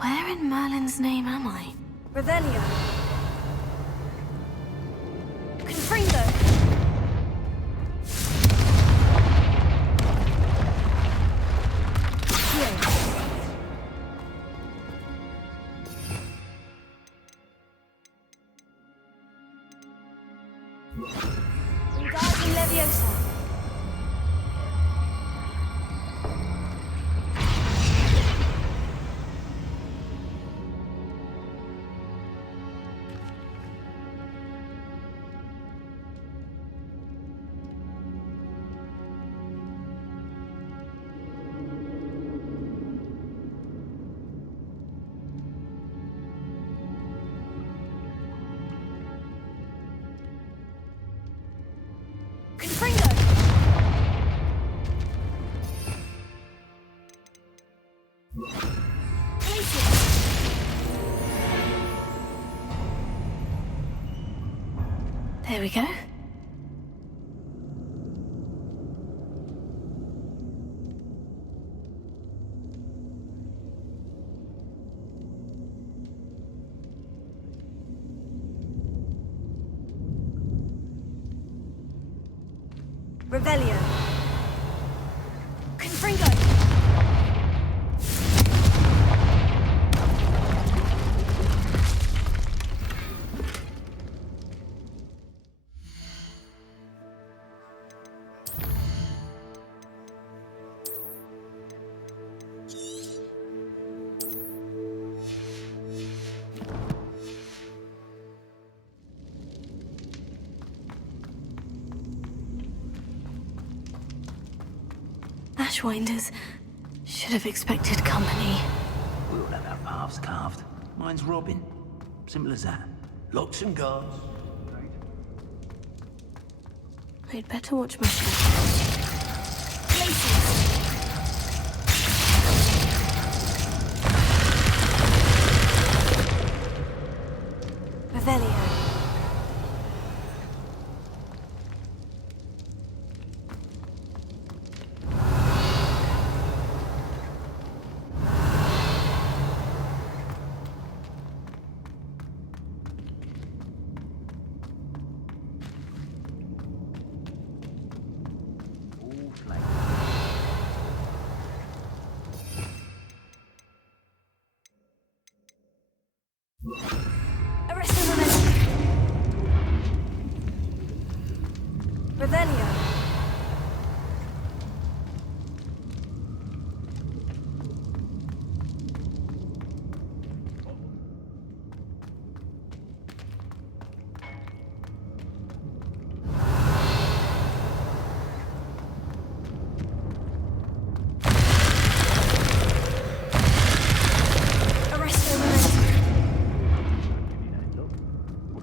Where in Merlin's name am I? Revelio. Confringo. Wingardium Leviosa. Confringo! There we go. Revelio. Confringo. Ashwinders should have expected company. We all have our paths carved. Mine's Robin. Simple as that. Locks and guards. I'd better watch my step. Revelio. Revelio.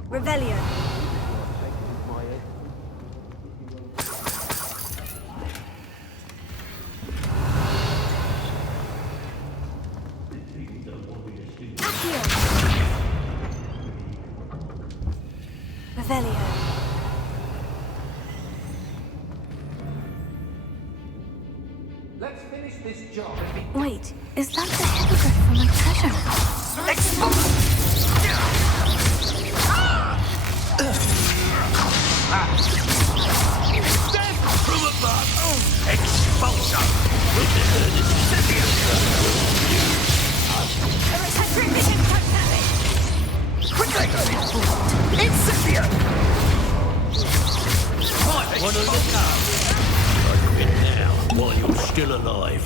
Revelio. Revelio. Let's finish this job. Wait, is that the hippogriff from my treasure? Death from above! Expulso! With the Scythian! Quickly! Incipient! One of the cards. Like it now, while you're still alive.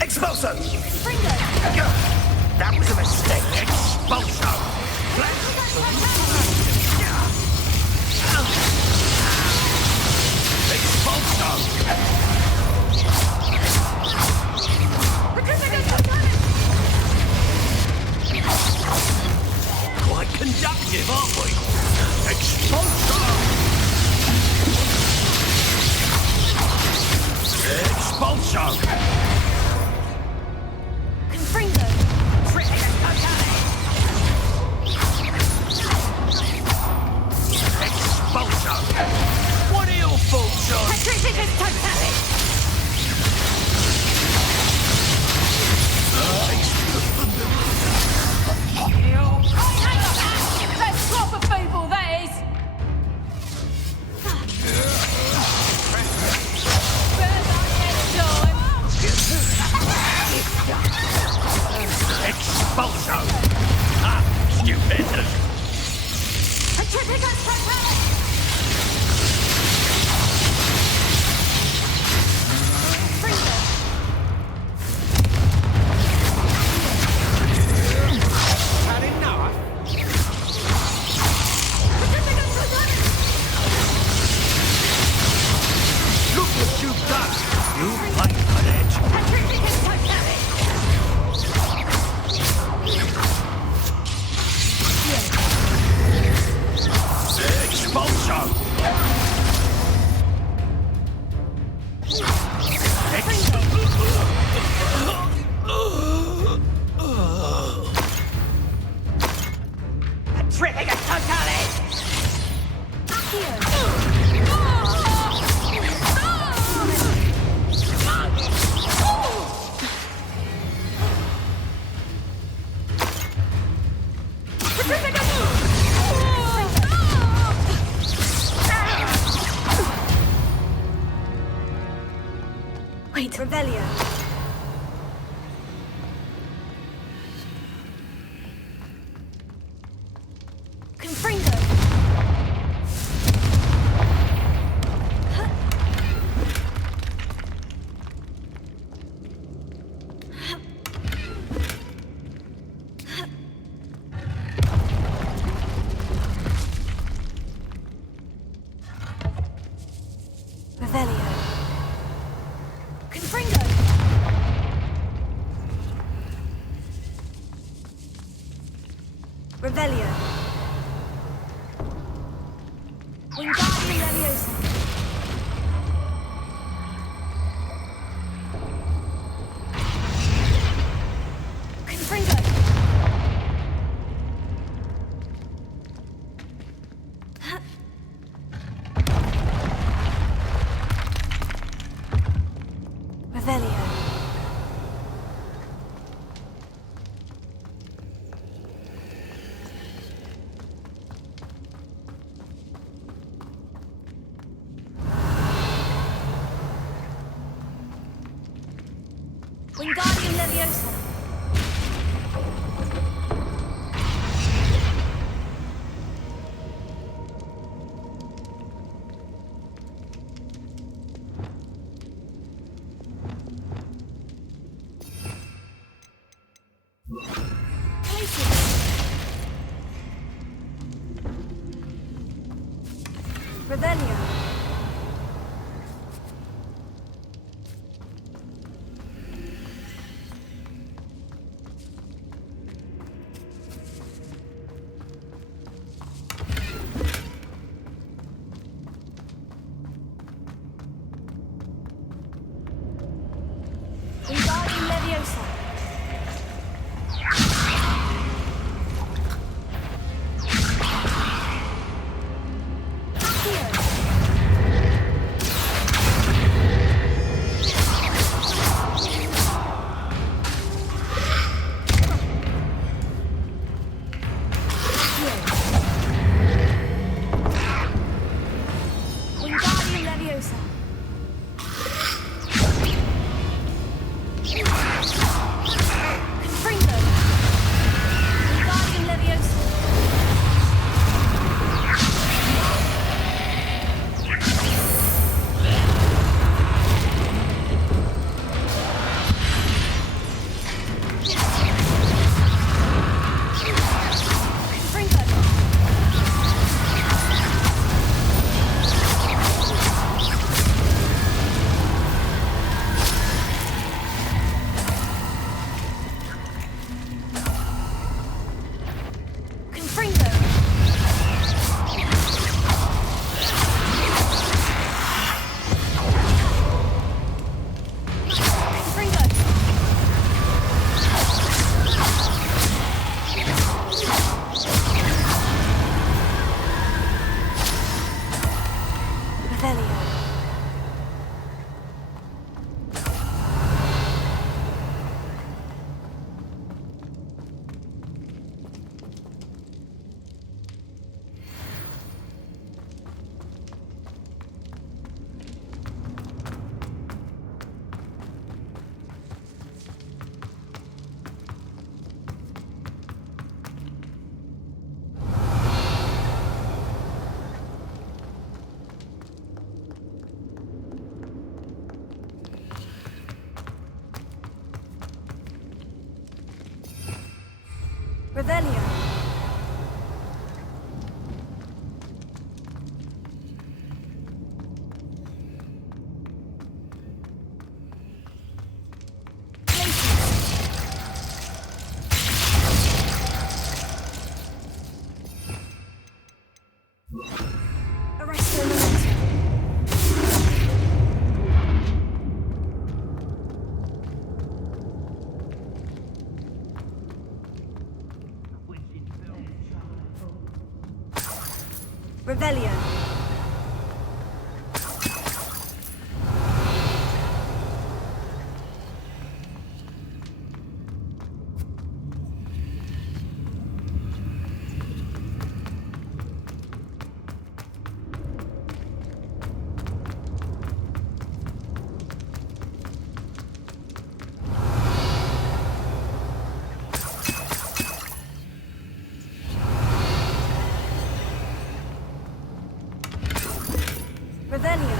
Expulso! That was a mistake. Expulso! Expulso! Quite conductive, aren't we? Expulso! Expulso! Confringo. Expulso! Wait. Revelio. Confringo. Revelio. Confringo. Revelio. Wingardium Leviosa. Confringo. Revelio. Wingardium Leviosa. Revelio. Wingardium Leviosa. Wingardium Leviosa. Confringo. Wingardium Leviosa. Confringo. Confringo. Confringo. Revelio. Revelio. Arresto Momentum. Revelio. Revelio.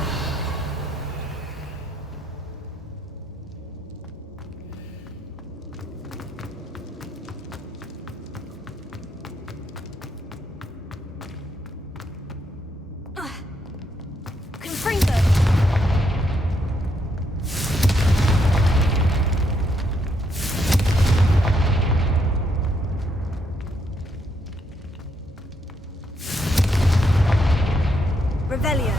Confringo. Revelio.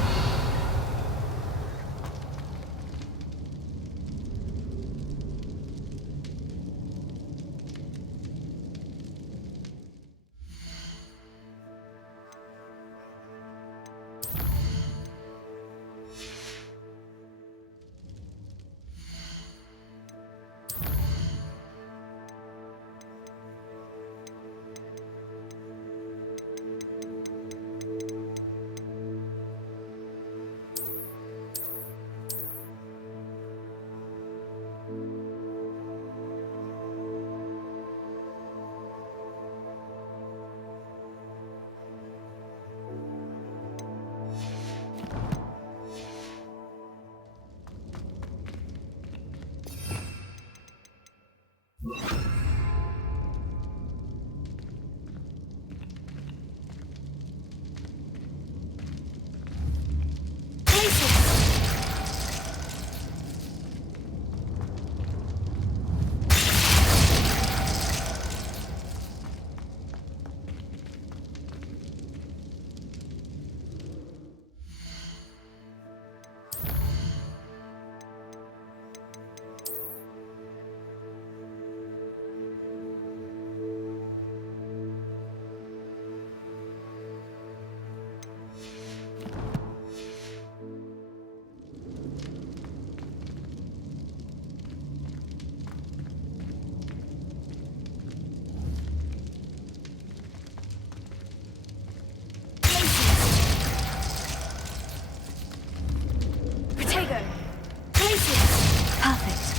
Perfect.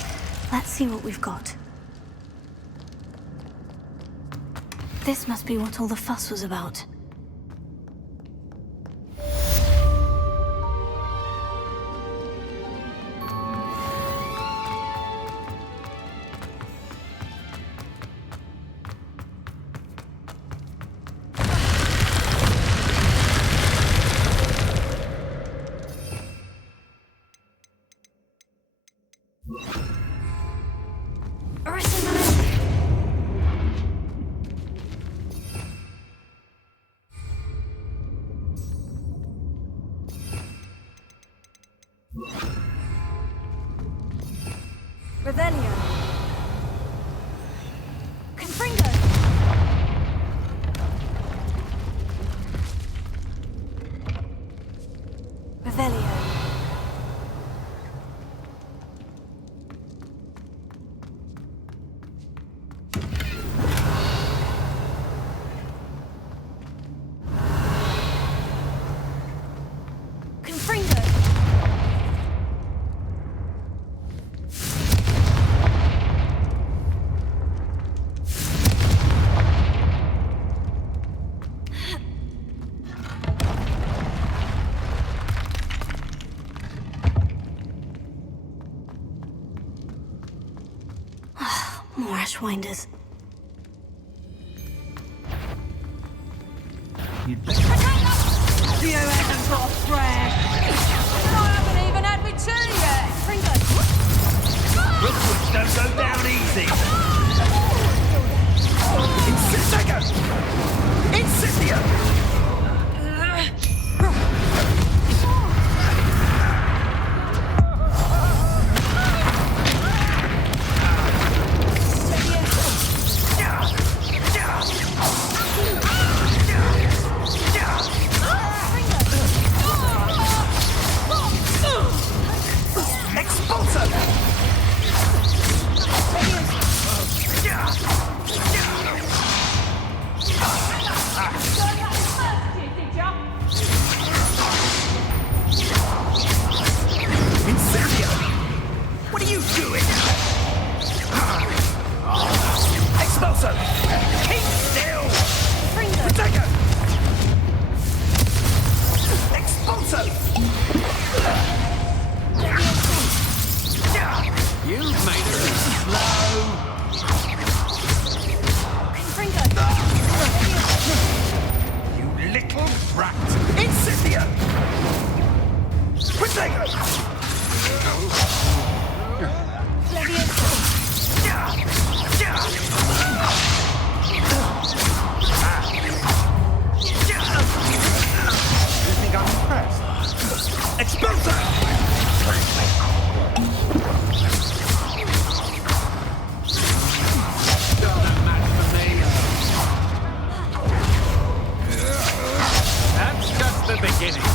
Let's see what we've got. This must be what all the fuss was about. Revelio. Confringo. Revelio. Confringo. More Ashwinders. You haven't got a prayer. I haven't even had me tea yet. Your foot don't go down easy. Incendio! Incendio! You think I'm impressed? Expulsor! Doesn't match for me. That's just the beginning.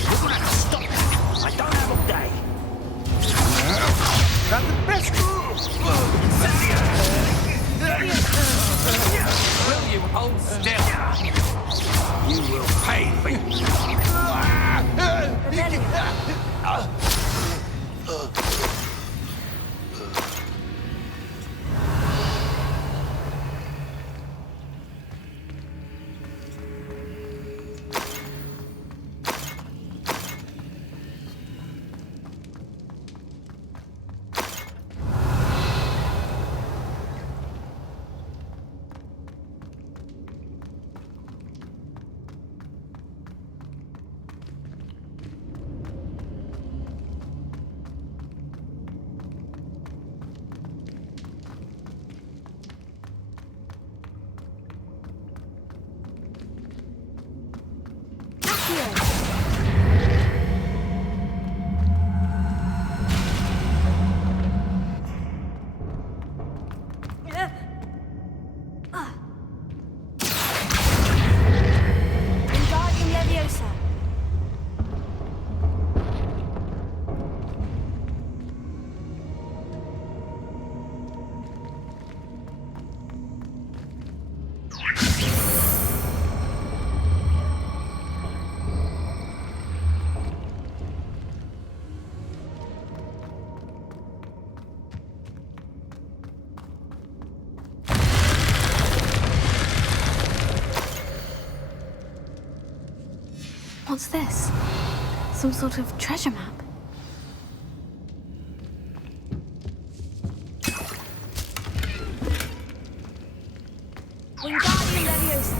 You're gonna have to stop that. I don't have all day. That's the best move. Will you hold still? You will pay for Wingardium Leviosa. What's this? Some sort of treasure map? Wingardium Leviosa.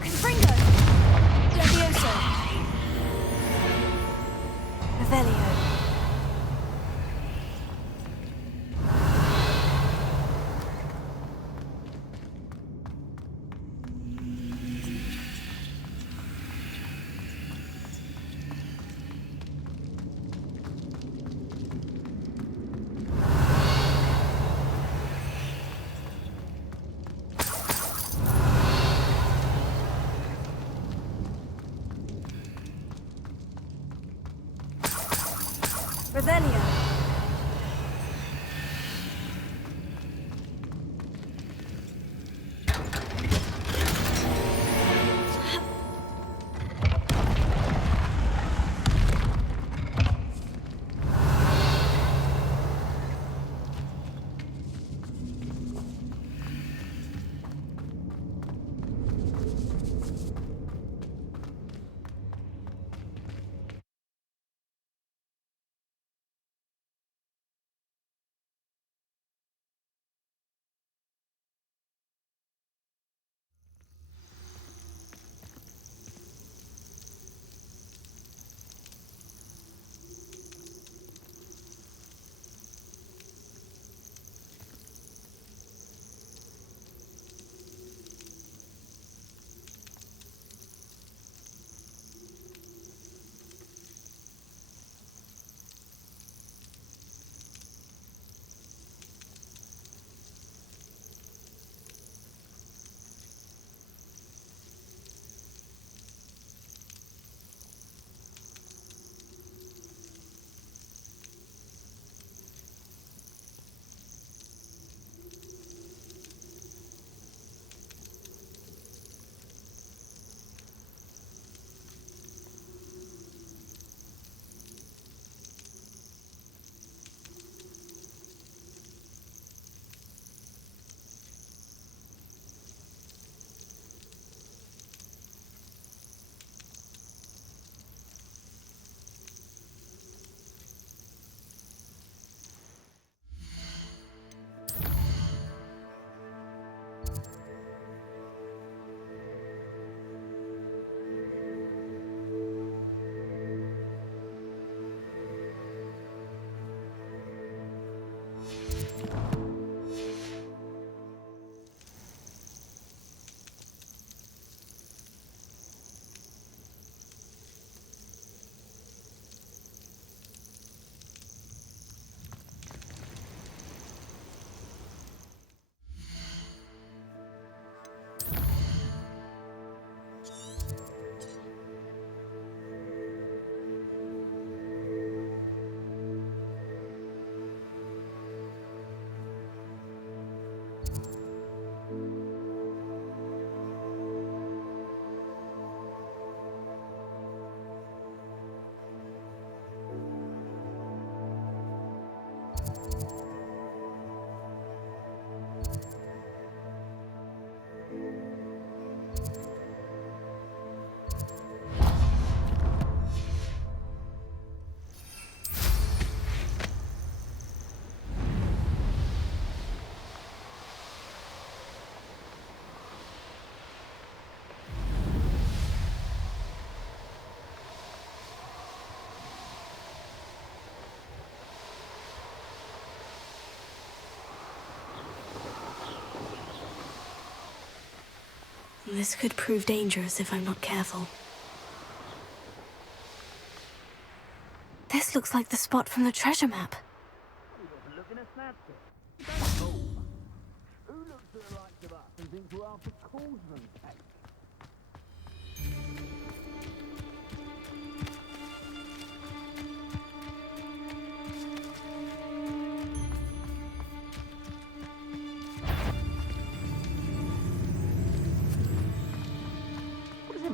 Confringo. Leviosa. Revelio. Revelio. This could prove dangerous if I'm not careful. This looks like the spot from the treasure map.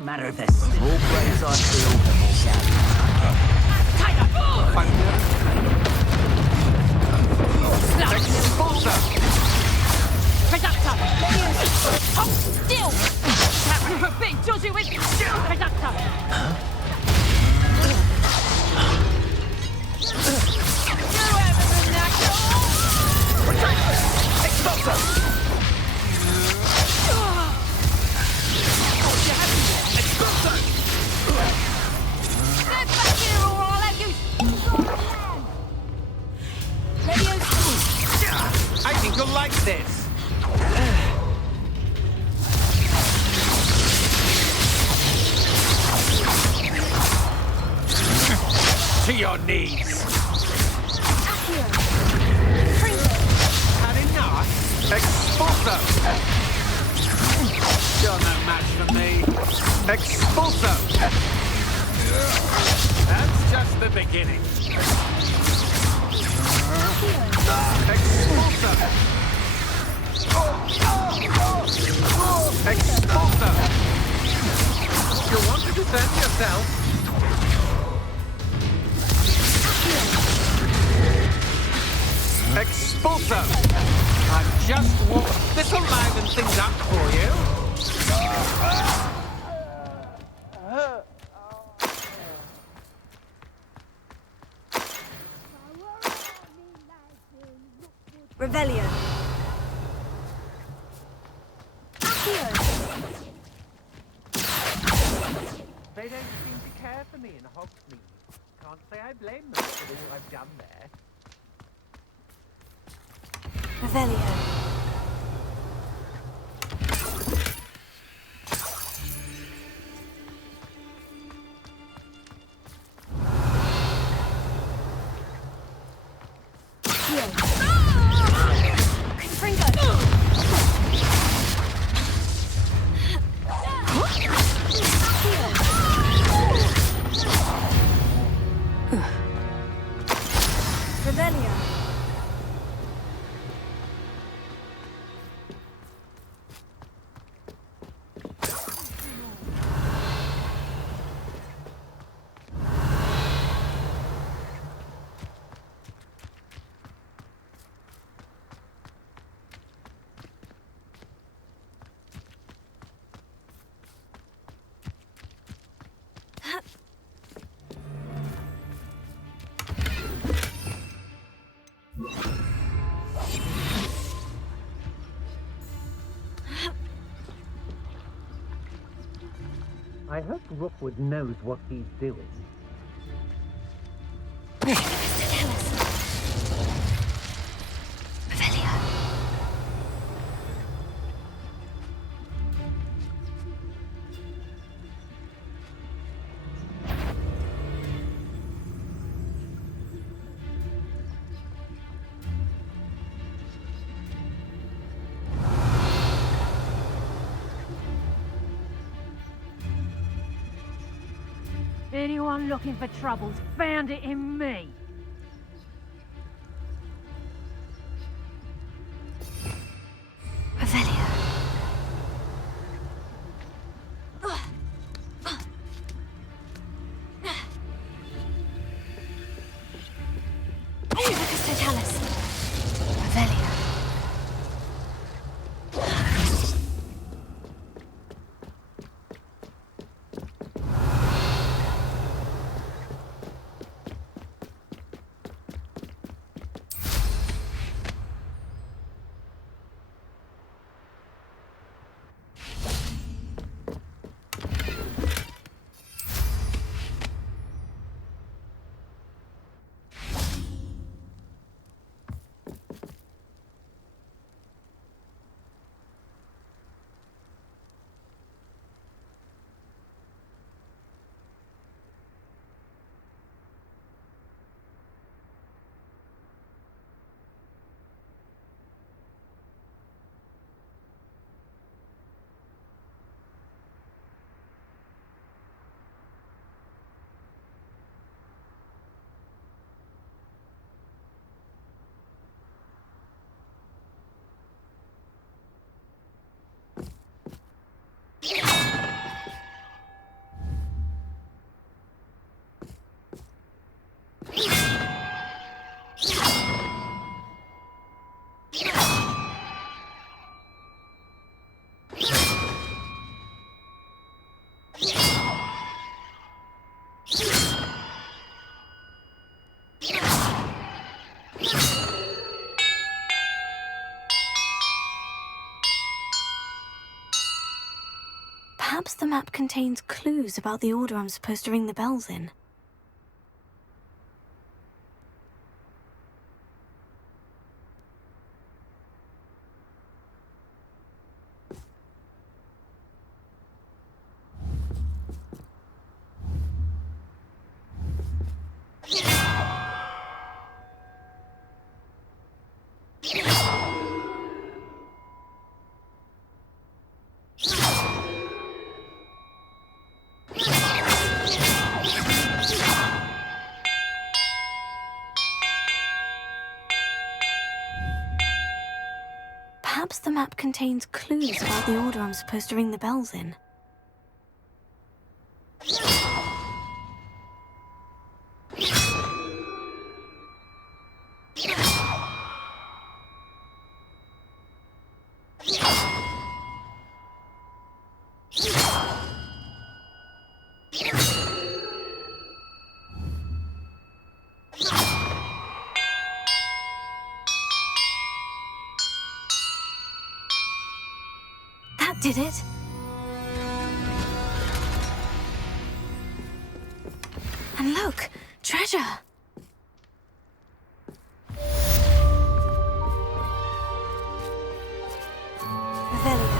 Matter if the small brains are filled, Expulsor! Conductor! Hold still! That group of big Josie with Conductor! You haven't been that Expulsor! Get back here or I'll have you... I think you'll like this. To your knees. Had enough? Expulso! You're no match for me. Expulso! That's just the beginning. Expulso! Expulso! You want to defend yourself? Expulso! I've just walked. This'll liven things up for you. Revelio. They don't seem to care for me in Hogwarts. Can't say I blame them for all I've done there. Revelio. I hope Rookwood knows what he's doing. Anyone looking for troubles found it in me. Revelio. Lucas Totalis. Revelio. Perhaps the map contains clues about the order I'm supposed to ring the bells in. Perhaps the map contains clues about the order I'm supposed to ring the bells in. That did it. And look, treasure. Revelio.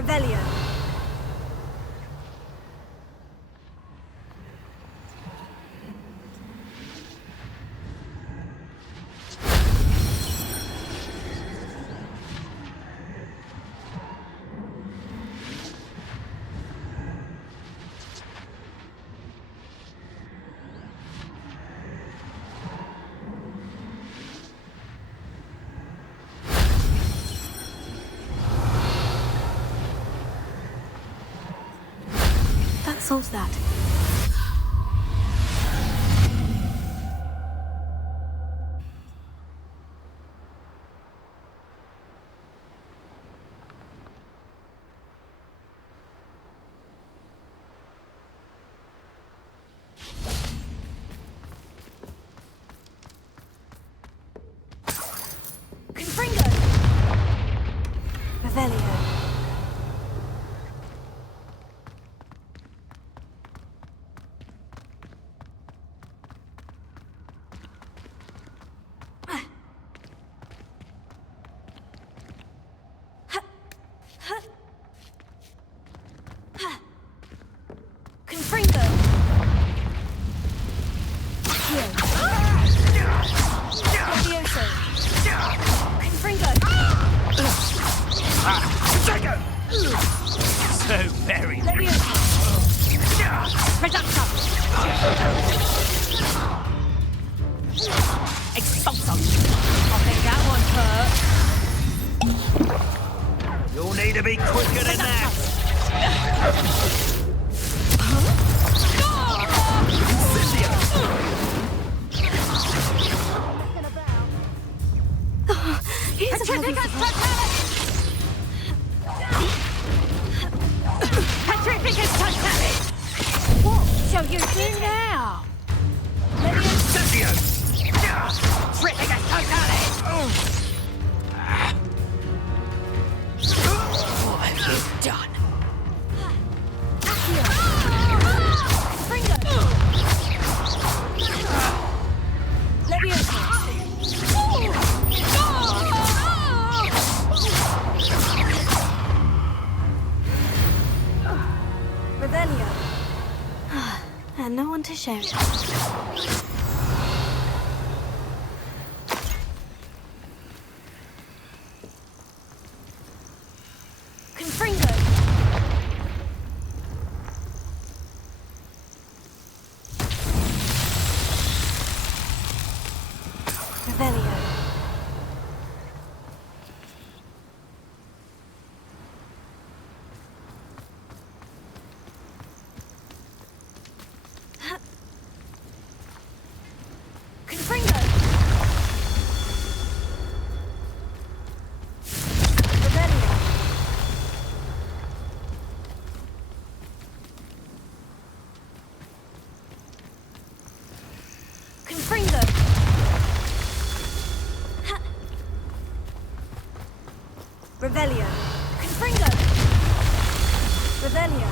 Revelio. That solves that. Confringo. Revelio. Confringo. Levioso. Confringo. So very. Levioso. Reducto! Expulso! I think that one hurt. You'll need to be quicker than that. Here's a Petrificus totalis! Petrificus totalis! What shall you do now? Incendio! Petrificus totalis! What have you done? Confringo. Levioso. Revelio. And no one to share it. Confringo. Revelio. Confringo. Revelio. Confringo. Revelio. Confringo. Revelio.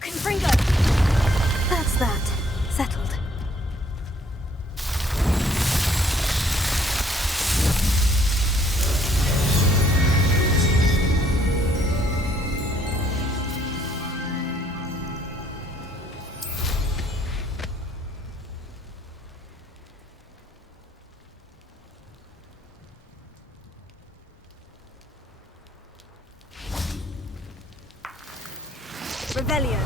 Confringo. That's that. Settled. Revelio.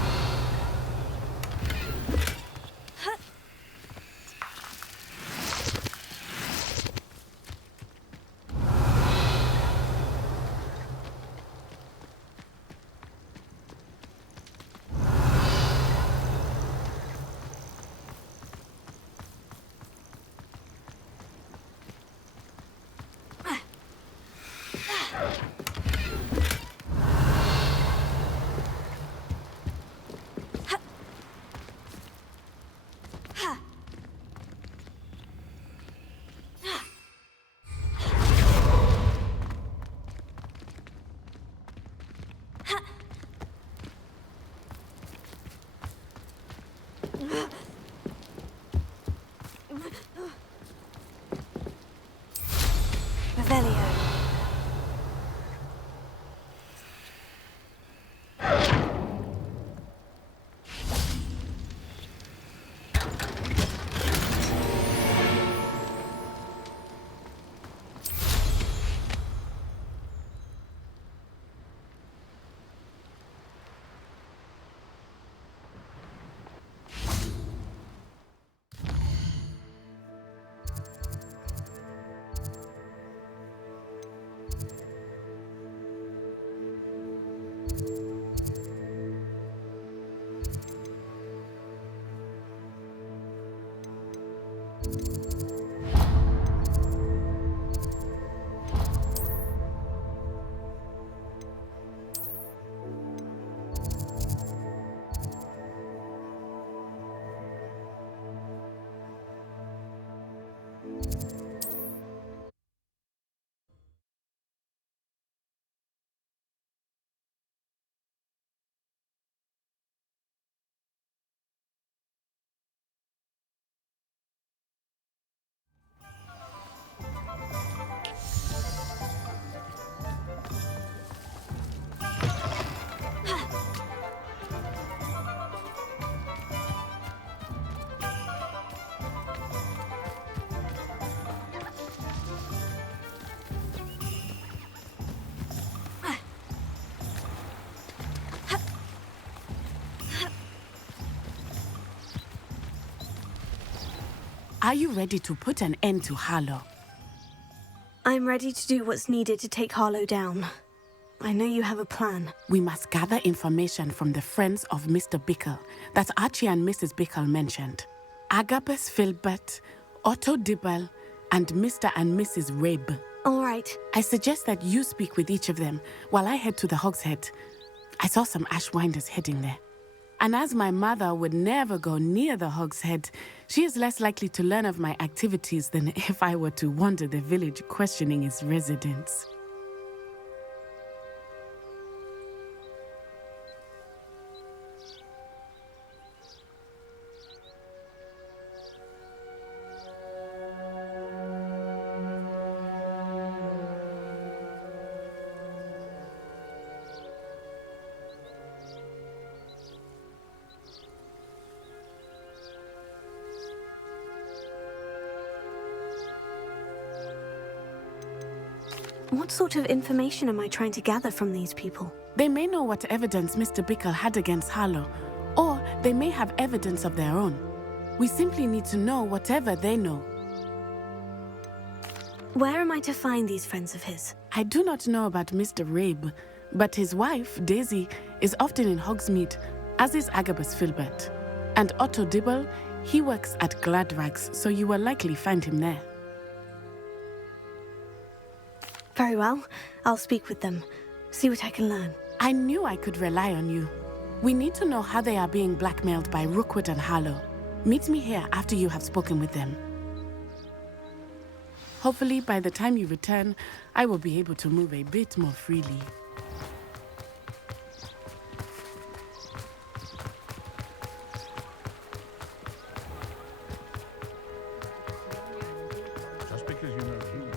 Revelio. Are you ready to put an end to Harlow? I'm ready to do what's needed to take Harlow down. I know you have a plan. We must gather information from the friends of Mr. Bickle that Archie and Mrs. Bickle mentioned. Agabus Filbert, Otto Dibble, and Mr. and Mrs. Rabe. All right. I suggest that you speak with each of them while I head to the Hogshead. I saw some Ashwinders heading there. And as my mother would never go near the Hogshead, she is less likely to learn of my activities than if I were to wander the village questioning its residents. What sort of information am I trying to gather from these people? They may know what evidence Mr. Bickle had against Harlow, or they may have evidence of their own. We simply need to know whatever they know. Where am I to find these friends of his? I do not know about Mr. Rabe, but his wife, Daisy, is often in Hogsmeade, as is Agabus Filbert. And Otto Dibble, he works at Gladrags, so you will likely find him there. Very well. I'll speak with them. See what I can learn. I knew I could rely on you. We need to know how they are being blackmailed by Rookwood and Harlow. Meet me here after you have spoken with them. Hopefully, by the time you return, I will be able to move a bit more freely. Just because you know who.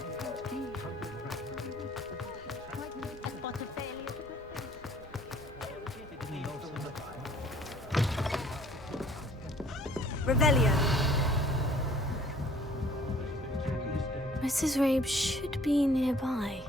Revelio. Mrs. Rabe should be nearby.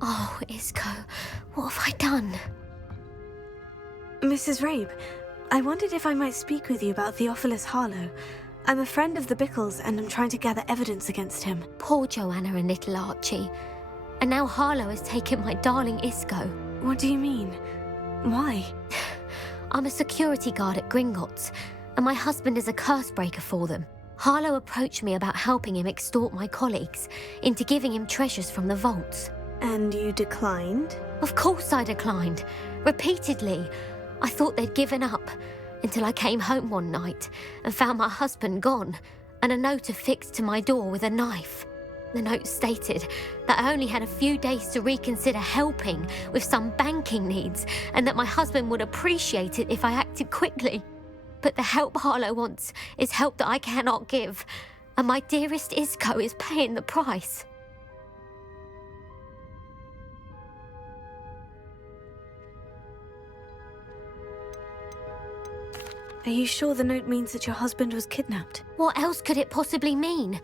Oh, Isco, what have I done? Mrs. Rabe, I wondered if I might speak with you about Theophilus Harlow. I'm a friend of the Bickles and I'm trying to gather evidence against him. Poor Joanna and little Archie. And now Harlow has taken my darling Isco. What do you mean? Why? I'm a security guard at Gringotts, and my husband is a curse breaker for them. Harlow approached me about helping him extort my colleagues into giving him treasures from the vaults. And you declined? Of course I declined. Repeatedly. I thought they'd given up, until I came home one night and found my husband gone, and a note affixed to my door with a knife. The note stated that I only had a few days to reconsider helping with some banking needs and that my husband would appreciate it if I acted quickly. But the help Harlow wants is help that I cannot give, and my dearest Isco is paying the price. Are you sure the note means that your husband was kidnapped? What else could it possibly mean?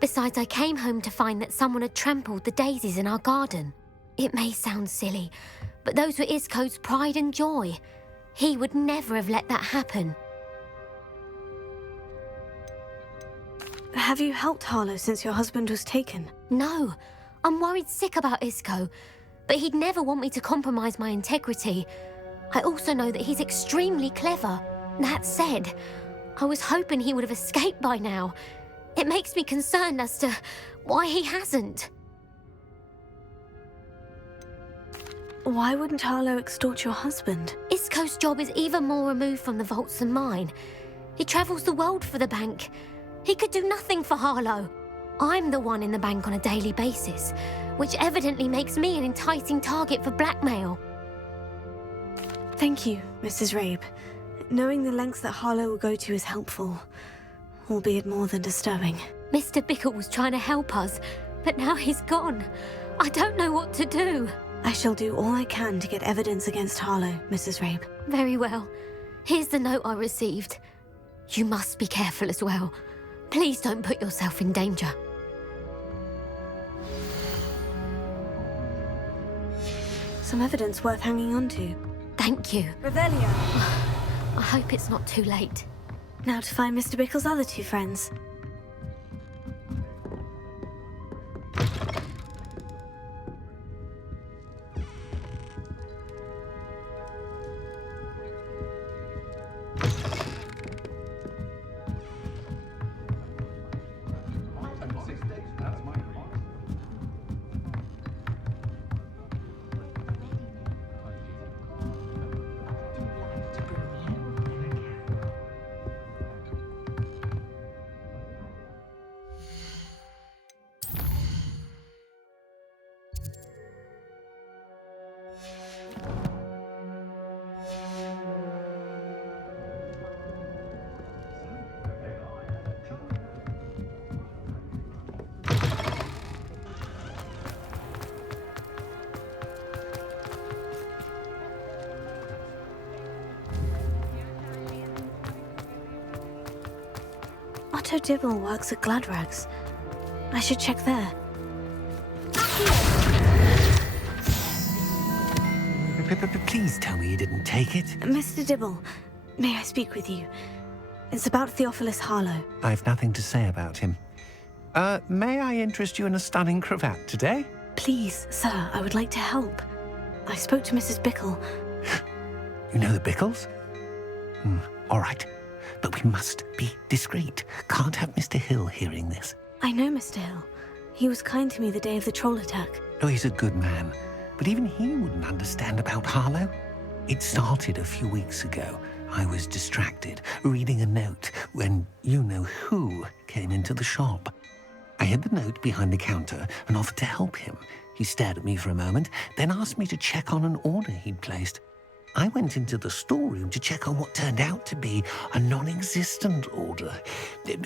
Besides, I came home to find that someone had trampled the daisies in our garden. It may sound silly, but those were Isco's pride and joy. He would never have let that happen. Have you helped Harlow since your husband was taken? No, I'm worried sick about Isco, but he'd never want me to compromise my integrity. I also know that he's extremely clever. That said, I was hoping he would have escaped by now. It makes me concerned as to why he hasn't. Why wouldn't Harlow extort your husband? Isco's job is even more removed from the vaults than mine. He travels the world for the bank. He could do nothing for Harlow. I'm the one in the bank on a daily basis, which evidently makes me an enticing target for blackmail. Thank you, Mrs. Rabe. Knowing the lengths that Harlow will go to is helpful, albeit more than disturbing. Mr. Bickle was trying to help us, but now he's gone. I don't know what to do. I shall do all I can to get evidence against Harlow, Mrs. Rabe. Very well. Here's the note I received. You must be careful as well. Please don't put yourself in danger. Some evidence worth hanging on to. Thank you. Revelio. I hope it's not too late. Now to find Mr. Bickle's other two friends. Otto Dibble works at Gladrags. I should check there. Please tell me you didn't take it. Mr. Dibble, may I speak with you? It's about Theophilus Harlow. I've nothing to say about him. May I interest you in a stunning cravat today? Please, sir, I would like to help. I spoke to Mrs. Bickle. You know the Bickles? All right. But we must be discreet. Can't have Mr. Hill hearing this. I know Mr. Hill. He was kind to me the day of the troll attack. Oh, he's a good man. But even he wouldn't understand about Harlow. It started a few weeks ago. I was distracted, reading a note, when you-know-who came into the shop. I hid the note behind the counter and offered to help him. He stared at me for a moment, then asked me to check on an order he'd placed. I went into the storeroom to check on what turned out to be a non-existent order.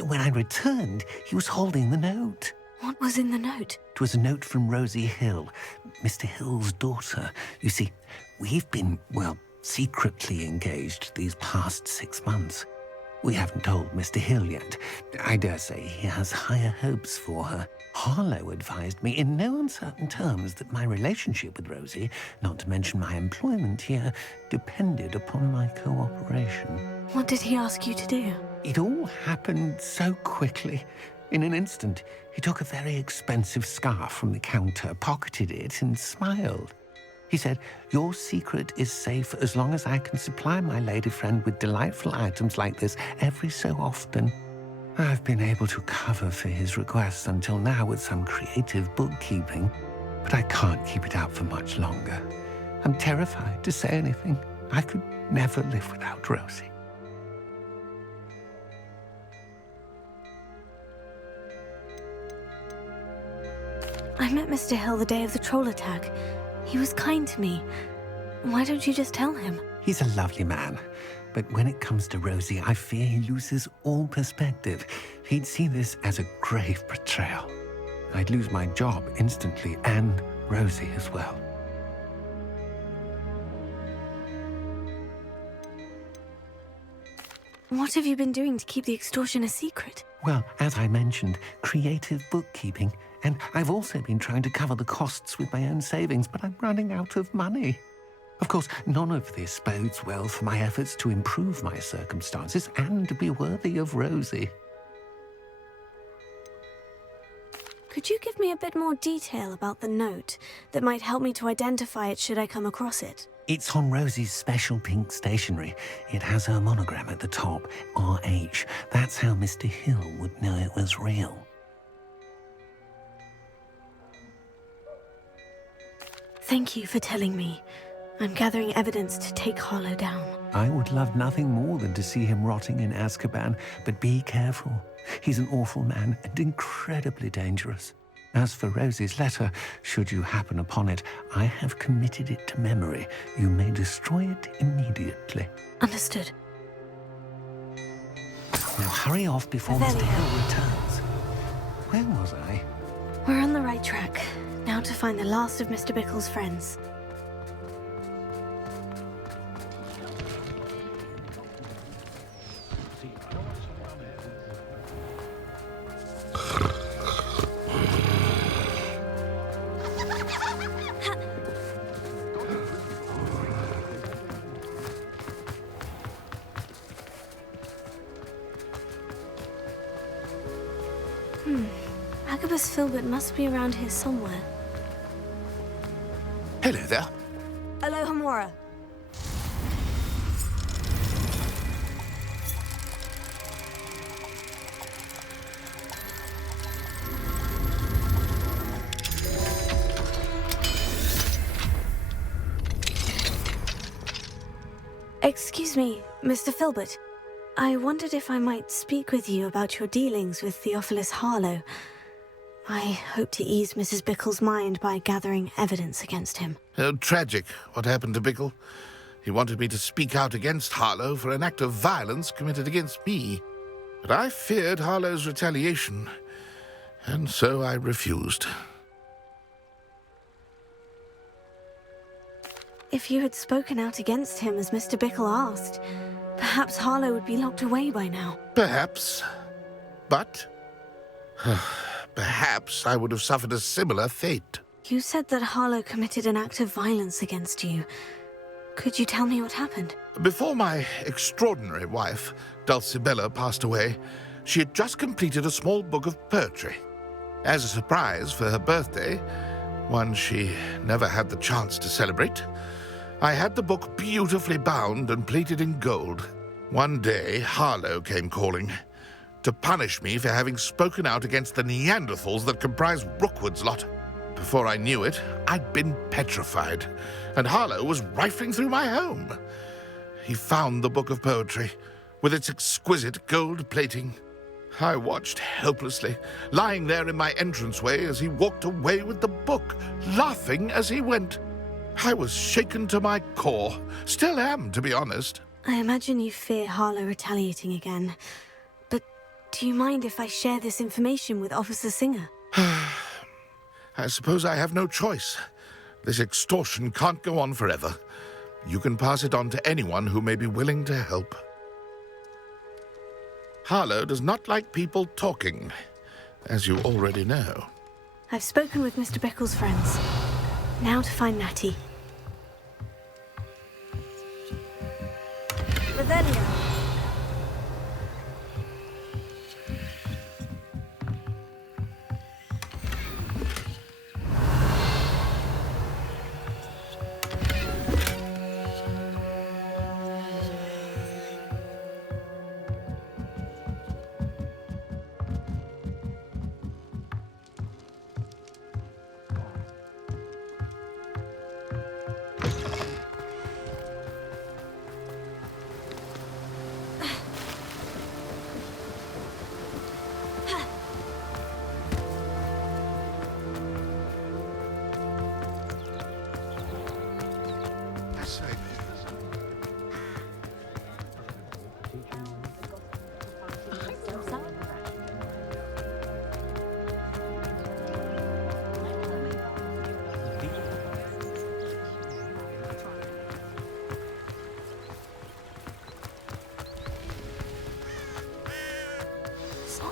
When I returned, he was holding the note. What was in the note? It was a note from Rosie Hill, Mr. Hill's daughter. You see, we've been, secretly engaged these past 6 months. We haven't told Mr. Hill yet. I dare say he has higher hopes for her. Harlow advised me in no uncertain terms that my relationship with Rosie, not to mention my employment here, depended upon my cooperation. What did he ask you to do? It all happened so quickly. In an instant, he took a very expensive scarf from the counter, pocketed it, and smiled. He said, "Your secret is safe as long as I can supply my lady friend with delightful items like this every so often." I've been able to cover for his requests until now with some creative bookkeeping, but I can't keep it out for much longer. I'm terrified to say anything. I could never live without Rosie. I met Mr. Hill the day of the troll attack. He was kind to me. Why don't you just tell him? He's a lovely man. But when it comes to Rosie, I fear he loses all perspective. He'd see this as a grave betrayal. I'd lose my job instantly, and Rosie as well. What have you been doing to keep the extortion a secret? Well, as I mentioned, creative bookkeeping. And I've also been trying to cover the costs with my own savings, but I'm running out of money. Of course, none of this bodes well for my efforts to improve my circumstances and to be worthy of Rosie. Could you give me a bit more detail about the note that might help me to identify it should I come across it? It's on Rosie's special pink stationery. It has her monogram at the top, RH. That's how Mr. Hill would know it was real. Thank you for telling me. I'm gathering evidence to take Harlow down. I would love nothing more than to see him rotting in Azkaban, but be careful. He's an awful man and incredibly dangerous. As for Rosie's letter, should you happen upon it, I have committed it to memory. You may destroy it immediately. Understood. Now hurry off before Mr. Hill returns. Where was I? We're on the right track. Now to find the last of Mr. Bickle's friends. Agabus Filbert must be around here somewhere. Hello there. Alohomora. Excuse me, Mr. Filbert. I wondered if I might speak with you about your dealings with Theophilus Harlow. I hope to ease Mrs. Bickle's mind by gathering evidence against him. Oh, tragic, what happened to Bickle. He wanted me to speak out against Harlow for an act of violence committed against me. But I feared Harlow's retaliation, and so I refused. If you had spoken out against him as Mr. Bickle asked, perhaps Harlow would be locked away by now. Perhaps. But perhaps I would have suffered a similar fate. You said that Harlow committed an act of violence against you. Could you tell me what happened? Before my extraordinary wife, Dulcibella, passed away, she had just completed a small book of poetry. As a surprise for her birthday, one she never had the chance to celebrate, I had the book beautifully bound and plated in gold. One day, Harlow came calling to punish me for having spoken out against the Neanderthals that comprise Rookwood's lot. Before I knew it, I'd been petrified, and Harlow was rifling through my home. He found the book of poetry, with its exquisite gold plating. I watched helplessly, lying there in my entranceway as he walked away with the book, laughing as he went. I was shaken to my core. Still am, to be honest. I imagine you fear Harlow retaliating again. But do you mind if I share this information with Officer Singer? I suppose I have no choice. This extortion can't go on forever. You can pass it on to anyone who may be willing to help. Harlow does not like people talking, as you already know. I've spoken with Mr. Bickle's friends. Now to find Natty. Revelio.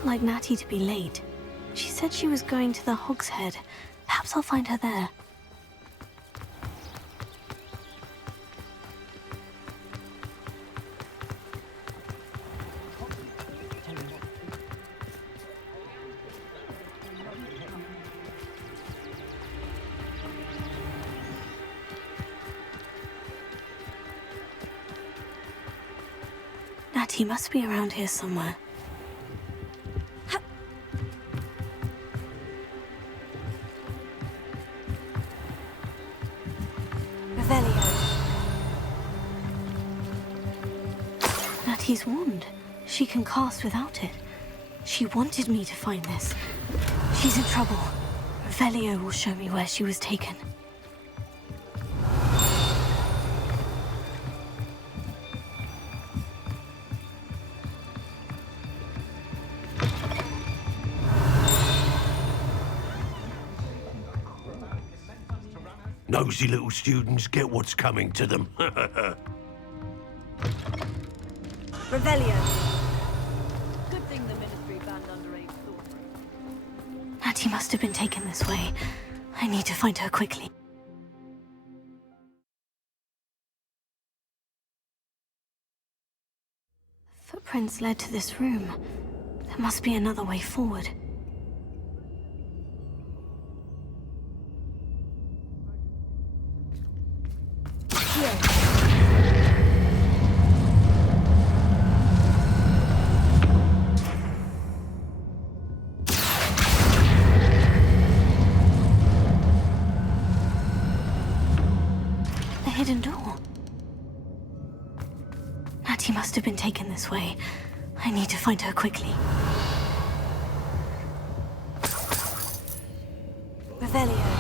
like Natty to be late. She said she was going to the Hog's Head. Perhaps I'll find her there. Natty must be around here somewhere. Natty's wand. She can cast without it. She wanted me to find this. She's in trouble. Revelio will show me where she was taken. Nosy little students get what's coming to them. Revelio. Good thing the Ministry banned underage sorcery. Natty must have been taken this way. I need to find her quickly. Footprints led to this room. There must be another way forward. Hidden door. Natty must have been taken this way. I need to find her quickly. Revelio.